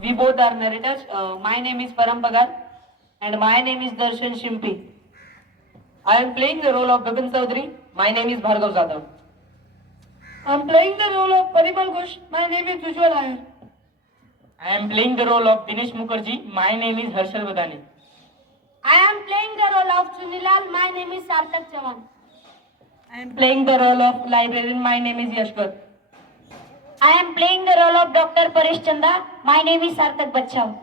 We both are narrators. My name is Param Pagar and my name is Darshan Shimpi. I am playing the role of BEPIN'S Choudhury. My name is BHARGAV JADHAV. I am playing the role of PARIMAL. My name is UJWAL. I am playing the role of DINESH MUKERJI. My name is HARSHAL BADANE. I am playing the role of CHUNILAL. My name is SARTHAK CHAVHAN. I am playing the role of librarian. My name is YASH. I am playing the role of Dr. PARESH Chanda. My name is SARTHAK BACHHAV.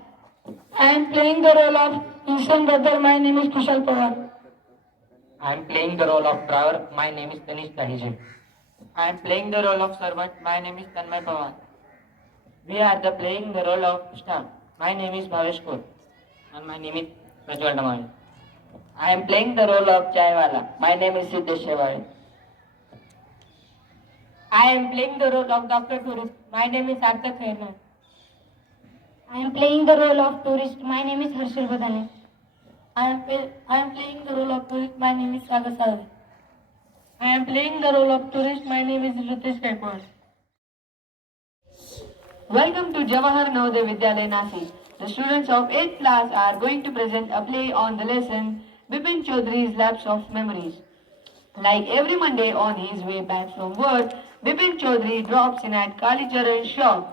I am playing the role of Instant Brother. My name is Kushal Pawar. I am playing the role of driver. My name is DINESH. I am playing the role of servant. My name is Tanmay Pawar. We are playing the role of staff. My name is Bhavesh Kaur. And my name is Prajwal Damani. I am playing the role of Chaiwala. My name is Siddhesh. I am playing the role of Dr. Tourist. My name is SARTHAK Khairnar. I am playing the role of tourist. My name is HARSHAL BADANE. I am playing the role of tourist. My name is Sagar. I am playing the role of tourist. My name is Ritesh Gaikwad. Welcome to Jawahar Navodaya Vidyalaya Nashik. The students of 8th class are going to present a play on the lesson BEPIN'S Choudhury's Lapse of Memories. Like every Monday on his way back from work, BEPIN'S Choudhury drops in at Kalicharan's shop.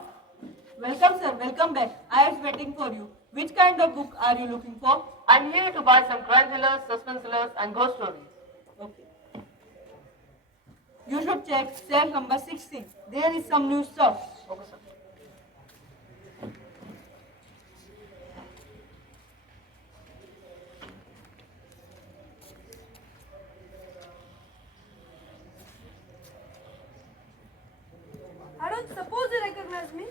Welcome sir, welcome back. I was waiting for you. Which kind of book are you looking for? I'm here to buy some crime thrillers, suspense thrillers and ghost stories. Okay. You should check shelf number 16. There is some new stuff. Okay, sir. I don't suppose you recognize me.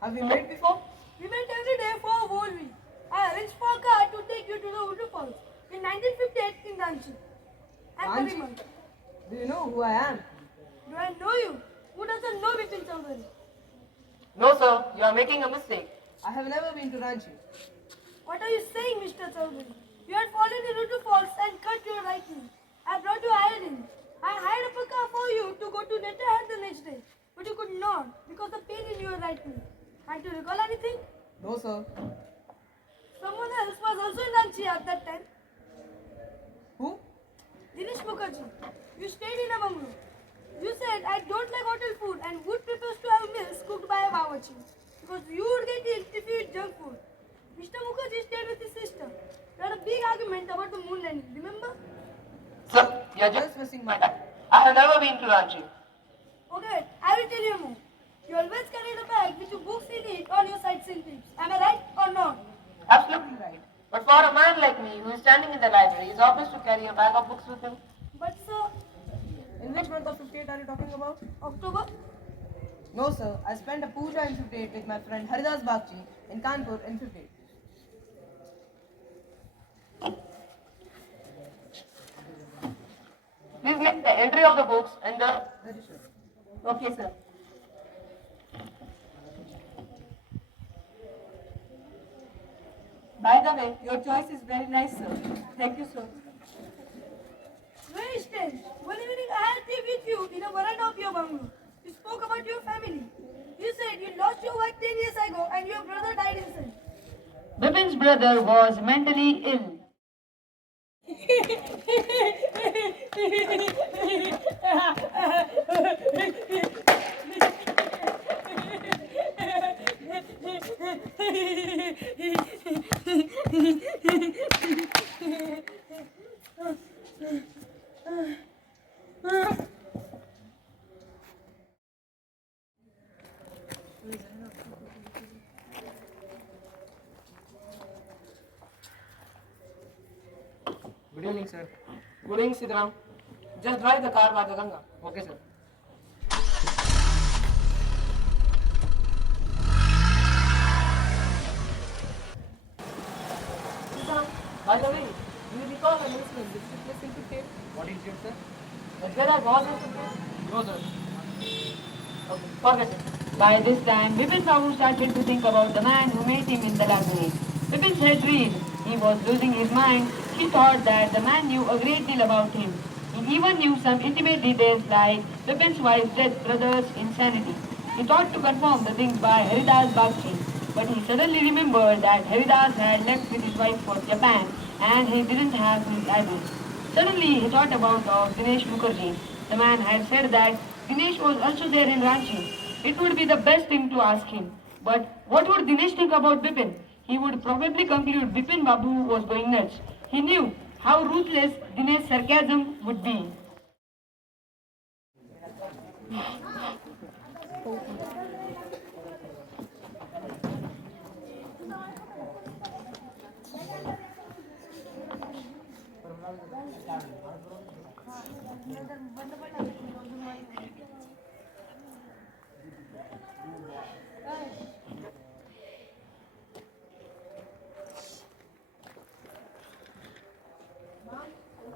Have you met before? We met every day for a whole week. I arranged for a car to take you to the waterfalls in 1958 in Nashik. I'm Ranchi? Parimal. Do you know who I am? Do I know you? Who doesn't know BEPIN'S Choudhury? No, sir, you are making a mistake. I have never been to Ranchi. What are you saying, Mr. Choudhury? You had fallen in waterfalls and cut your right knee. I brought you iodine. I hired up a car for you to go to NARRATED the next day, but you could not because of pain in your right knee. Can't you recall anything? No sir. Someone else was also in Ranchi at that time. Who? Dinesh Mukerji. You stayed in a bungalow. You said, I don't like hotel food and would prefer to have meals cooked by a bawarchi because you would get ill if you eat junk food. Mr. Mukherjee stayed with his sister. They had a big argument about the moon landing, remember? Sir, you are just missing my time. I have never been to Ranchi. Okay, I will tell you more. You always carried a bag with your books in it on your sightseeing trips. Am I right or not? Absolutely right. But for a man like me who is standing in the library, it's obvious to carry a bag of books with him. But sir, In which month of 58 are you talking about? October? No sir, I spent a puja in 58 with my friend Haridas Bagchi in Kanpur in 58. Please make the entry of the books and the... Okay sir. By the way, your choice is very nice sir. Thank you sir. Very strange. One evening I had tea with you in a veranda of your bungalow. You spoke about your family. You said you lost your wife 10 years ago and your brother died inside. BEPIN'S brother was mentally ill. Good evening, sir. Good evening, Sidram. Just drive the car by the Ganga. Okay, sir. Sidram, by the way, do you recall an incident which took place in 58? What is it, sir? There was in 58? No, sir. Okay, forget it. By this time, BEPIN'S Babu started to think about the man who met him in the library. BEPIN'S head reeled. He was losing his mind. He thought that the man knew a great deal about him. He even knew some intimate details like BEPIN'S wife's death, brother's insanity. He thought to confirm the things by Haridas Bagchi. But he suddenly remembered that Haridas had left with his wife for Japan and he didn't have his address. Suddenly he thought about of Dinesh Mukherjee. The man had said that Dinesh was also there in Ranchi. It would be the best thing to ask him. But what would Dinesh think about Bipin? He would probably conclude Bipin Babu was going nuts. He knew how ruthless Dinesh's sarcasm would be.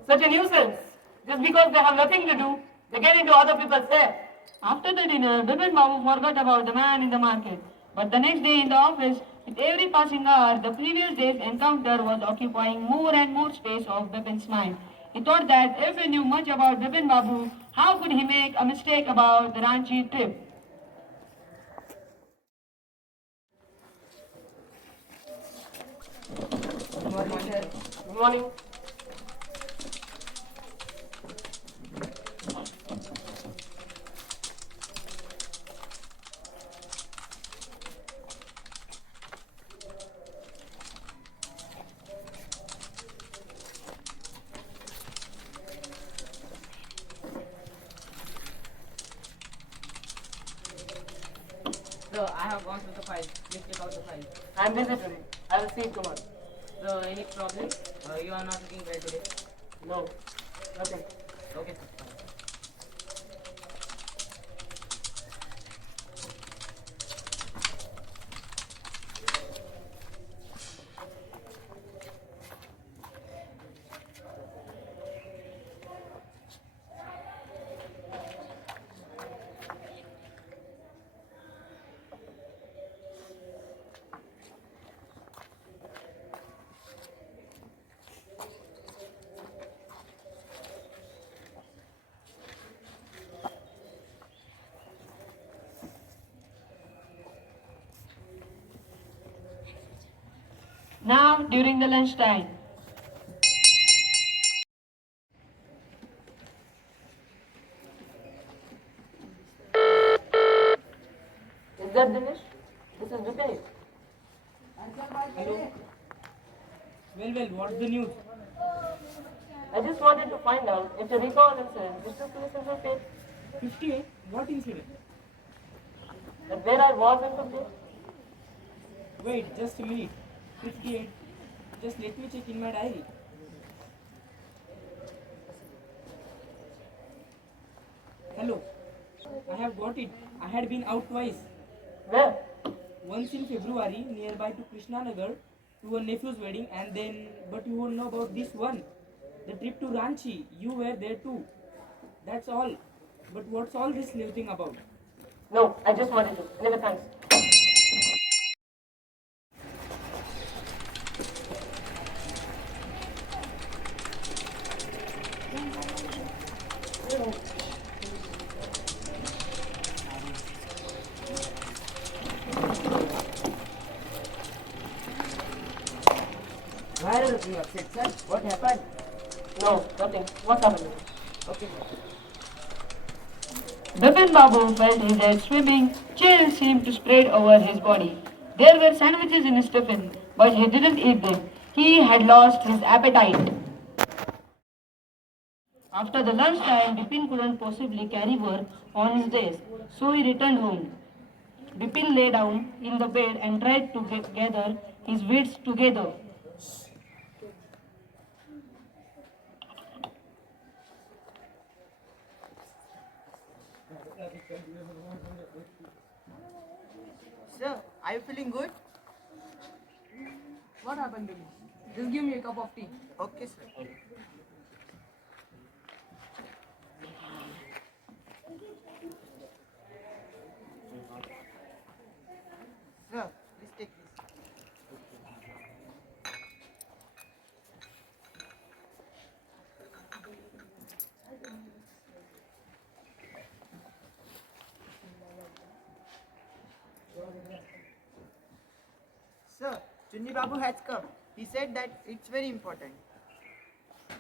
Such a nuisance. Just because they have nothing to do, they get into other people's hair. After the dinner, Bipin Babu forgot about the man in the market. But the next day in the office, with every passing hour, the previous day's encounter was occupying more and more space of Bipin's mind. He thought that if he knew much about Bipin Babu, how could he make a mistake about the Ranchi trip? Good morning. Sir, I have gone through the file. Please take out the file. I am busy today. I will see you tomorrow. Sir, any problem? You are not looking well today. No, nothing. Okay, sir. Fine. Now, during the lunchtime, Is that Dinesh? This is Bipin. Hello. Well, what's the news? I just wanted to find out if you recall an incident which took place in Bipin, 58? What incident? that where I was in Bipin. Wait, just a minute. 58. Just let me check in my diary. Hello. I have got it. I had been out twice. Where? Once in February, nearby to Krishnanagar, to a nephew's wedding, and then, but you won't know about this one. The trip to Ranchi, you were there too. That's all. But what's all this new thing about? No, I just wanted to. Anyway, thanks. Why are you looking upset, sir? What happened? No, nothing. What's happening? Okay, sir. Bipin Babu felt his head swimming, chills seemed to spread over his body. There were sandwiches in his tiffin, but he didn't eat them. He had lost his appetite. After the lunchtime, Bipin couldn't possibly carry work on his desk, so he returned home. Bipin lay down in the bed and tried to gather his wits together. Sir, are you feeling good? What happened to me? Just give me a cup of tea. Okay, sir. Sir, please take this. Sir, Chunni Babu has come. He said that it's very important.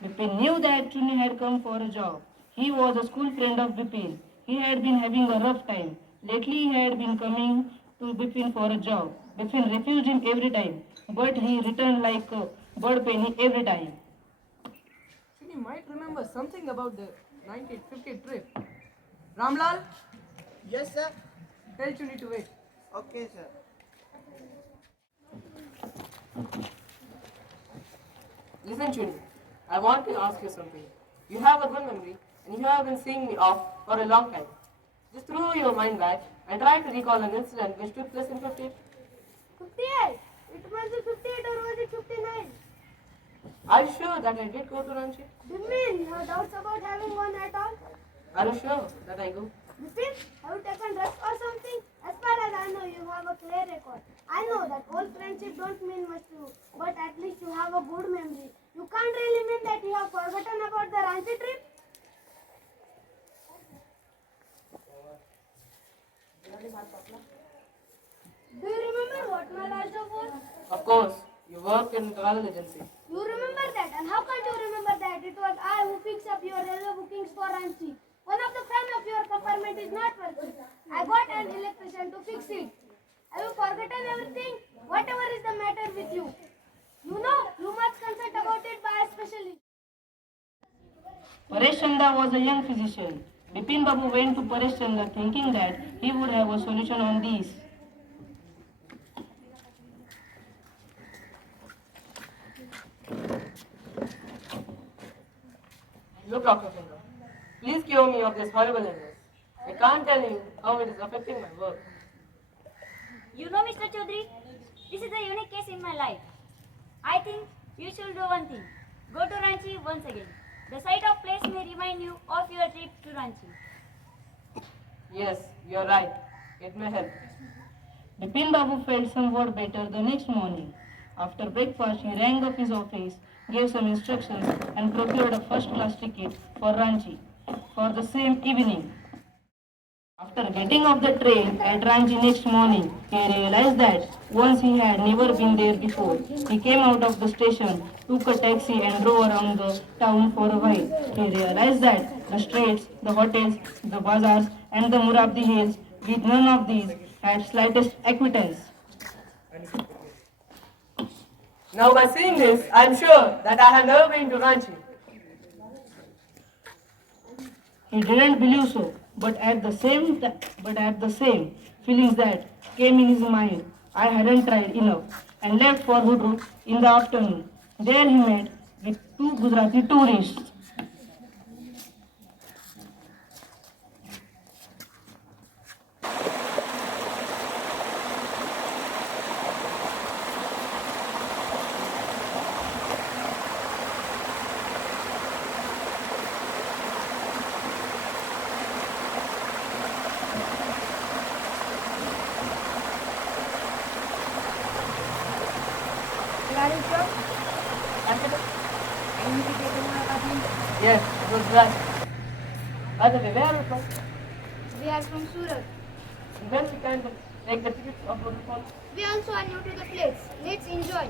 Bipin knew that Chunni had come for a job. He was a school friend of Bipin. He had been having a rough time. Lately he had been coming to Bipin for a job. Bipin refused him every time, but he returned like a bird penny every time. Chunni might remember something about the 1950 trip. Ramlal, Yes, sir. tell Chunni to wait. Okay, sir. Listen, Chunni, I want to ask you something. You have a good memory and you have been seeing me off for a long time. Just throw your mind back and try to recall an incident which took place in 58. 58. It must be 58 or was it 59? Are you sure that I did go to Ranchi? Bipin, you have doubts about having one at all? Are you sure that I go? Bipin, have you taken drugs or something? As far as I know, you have a clear record. I know that old friendship don't mean much to you, but at least you have a good memory. You can't really mean that you have forgotten about the Ranchi trip? Do you remember what my last job was? Of course, you work in travel agency. You remember that, and how can't you remember that? It was I who fixed up your railway bookings for Ranchi. One of the fans of your compartment is not working. I got an electrician to fix it. Have you forgotten everything? Whatever is the matter with you? You know, you must consult about it by a specialist. Paresh Chanda was a young physician. Bipin Babu went to Paresh Chanda thinking that he would have a solution on these. Look, Dr. Chandra, please cure me of this horrible illness. I can't tell you how it is affecting my work. You know, Mr. Choudhury, this is a unique case in my life. I think you should do one thing. Go to Ranchi once again. The sight of place may remind you of your trip to Ranchi. Yes, you are right. It may help. Bipin Babu felt somewhat better the next morning. After breakfast, he rang up his office, gave some instructions, and procured a first-class ticket for Ranchi for the same evening. After getting off the train at Ranchi next morning, he realized that once he had never been there before. He came out of the station, took a taxi and drove around the town for a while. He realized that the streets, the hotels, the bazaars and the Murabdi hills, with none of these had slightest acquaintance. Now by seeing this, I am sure that I have never been to Ranchi. He didn't believe so, but at the same feelings that came in his mind, I hadn't tried enough, and left for Choudhury in the afternoon. There he met with two Gujarati tourists. Yes, it was right. By the way, where are you from? We are from Surat. And when we can take the tickets of waterfall? We also are new to the place. Let's enjoy.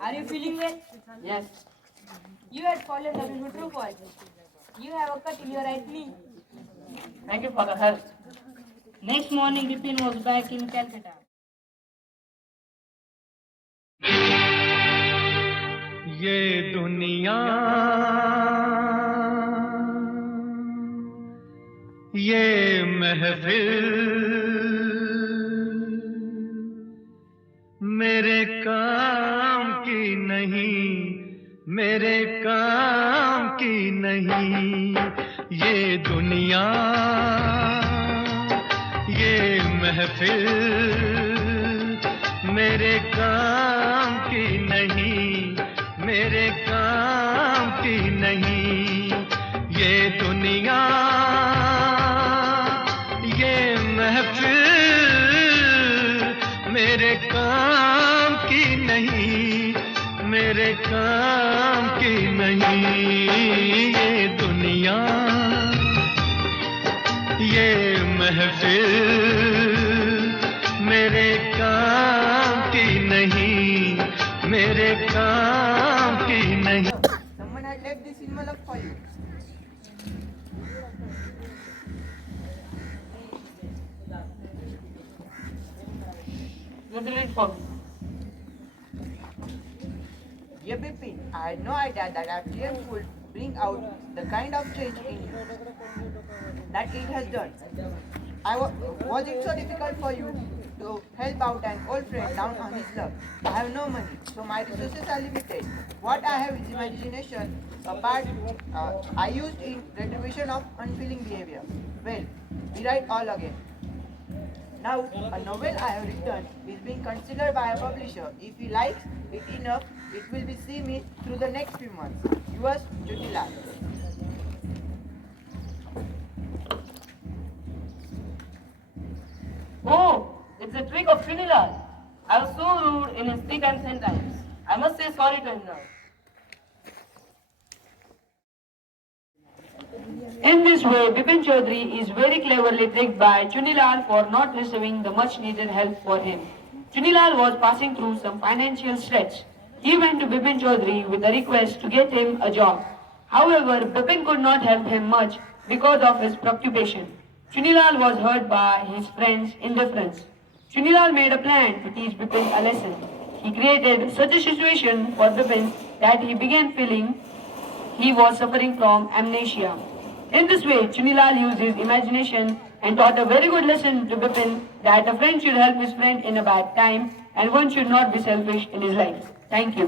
Are you feeling well? Yes. You had fallen down in waterfall. You have a cut in your right knee. Thank you for the help. Next morning, Bipin was back in Calcutta. ये दुनिया ये महफिल मेरे काम की नहीं मेरे काम की नहीं। ये दुनिया, ये महफिल मेरे काम की नहीं, मेरे काम की नहीं। ये दुनिया, ये महफिल मेरे काम की नहीं, मेरे काम की नहीं। ये दुनिया, ये महफिल मेरे काम की नहीं, मेरे काम की नहीं। Someone had left this envelope for you. Please read it for me. Dear Bipin, I had no idea that FGM would bring out the kind of change in you that it has done. Was it so difficult for you to help out an old friend down on his luck? I have no money, so my resources are limited. What I have is imagination, a part I used in retribution of unfeeling behavior. Well, we write all again. Now, a novel I have written is being considered by a publisher. If he likes it enough, it will be see me through the next few months. Yours, CHUNILAL. Oh, it's a trick of CHUNILAL. I was so rude in his thick and thin times. I must say sorry to him now. In this way, Bipin Choudhury is very cleverly tricked by CHUNILAL for not receiving the much needed help for him. CHUNILAL was passing through some financial stretch. He went to Bipin Choudhury with a request to get him a job. However, Bipin could not help him much because of his preoccupation. CHUNILAL was hurt by his friend's indifference. CHUNILAL made a plan to teach Bipin a lesson. He created such a situation for Bipin that he began feeling he was suffering from amnesia. In this way, CHUNILAL used his imagination and taught a very good lesson to Bipin that a friend should help his friend in a bad time and one should not be selfish in his life. Thank you.